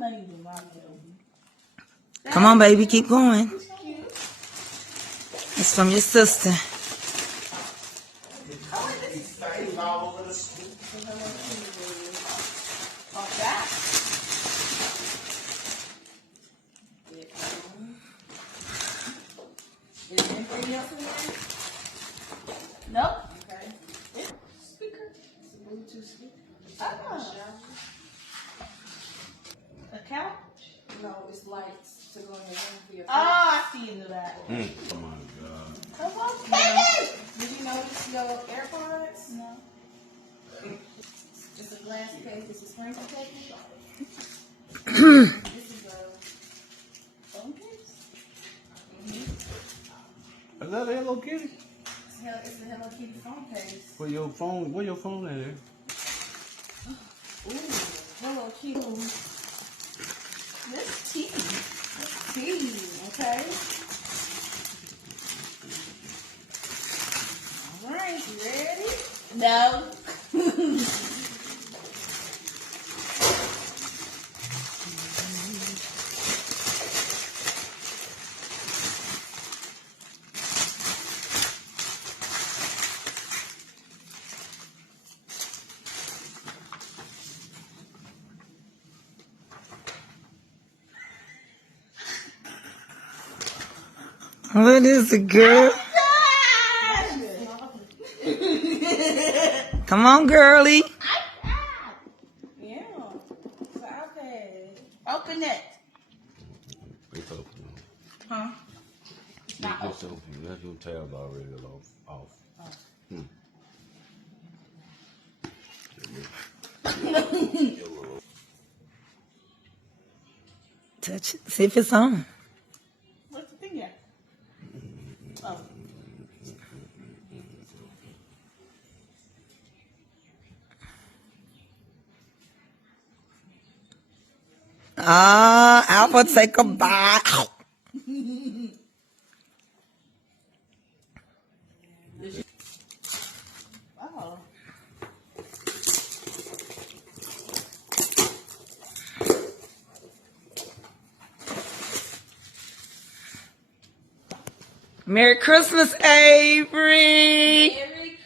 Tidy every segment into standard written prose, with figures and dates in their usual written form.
not even my baby. Come on, baby, keep going. It's from your sister. Is there anything else in there? Nope. Okay. Speaker. It's a Bluetooth speaker. A couch? No, it's lights to go in the room for your Oh, I see in the back. Oh my God. Come on, baby! Did you notice your AirPods? No. It's a glass case. It's a screen protector. This is a phone case. Is that a Hello Kitty? It's a Hello Kitty phone case. Where your phone at here? Ooh, Hello Kitty. This tea. Tea, okay. All right, you ready? No. What is it, girl? Come on, girly. Yeah. It's an iPad. Open it. It's open. Huh? It's open. That's your tabs already off. Touch it. See if it's on. What's the thing at? Oh. Alpha, take a bite. Oh. Merry Christmas, Avery. Merry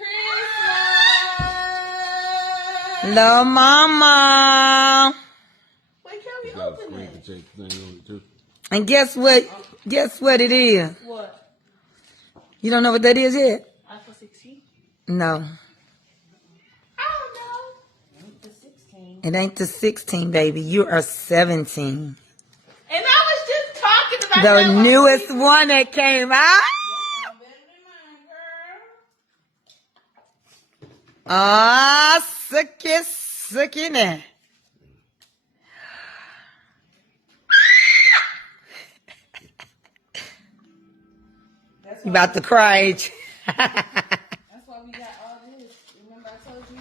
Christmas! Love, Mama. Wait, can we You got a open screen it? protector thing on it too. And guess what? Guess what it is? What? You don't know what that is yet? iPhone 16? No. I don't know. The 16. It ain't the 16, baby. You are 17. And I was just talking about The that one. newest one that came out. Ah, sucky now. You about to cry, ain't you? That's why we got all this. Remember I told you?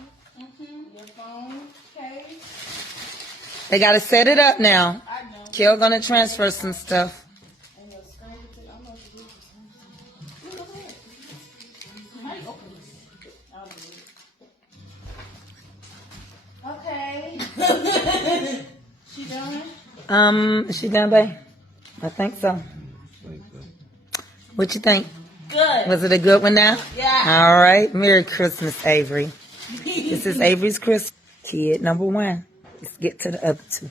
Your phone case. They got to set it up now. I know. Kill gonna transfer some stuff. And your screen protector. I don't know what to do with this. Look at that. How you open this? I'll do it. Okay. She done? Is she done, babe? I think so. What you think? Good. Was it a good one now? Yeah. All right. Merry Christmas, Avery. This is Avery's Christmas. Kid number 1. Let's get to the other 2.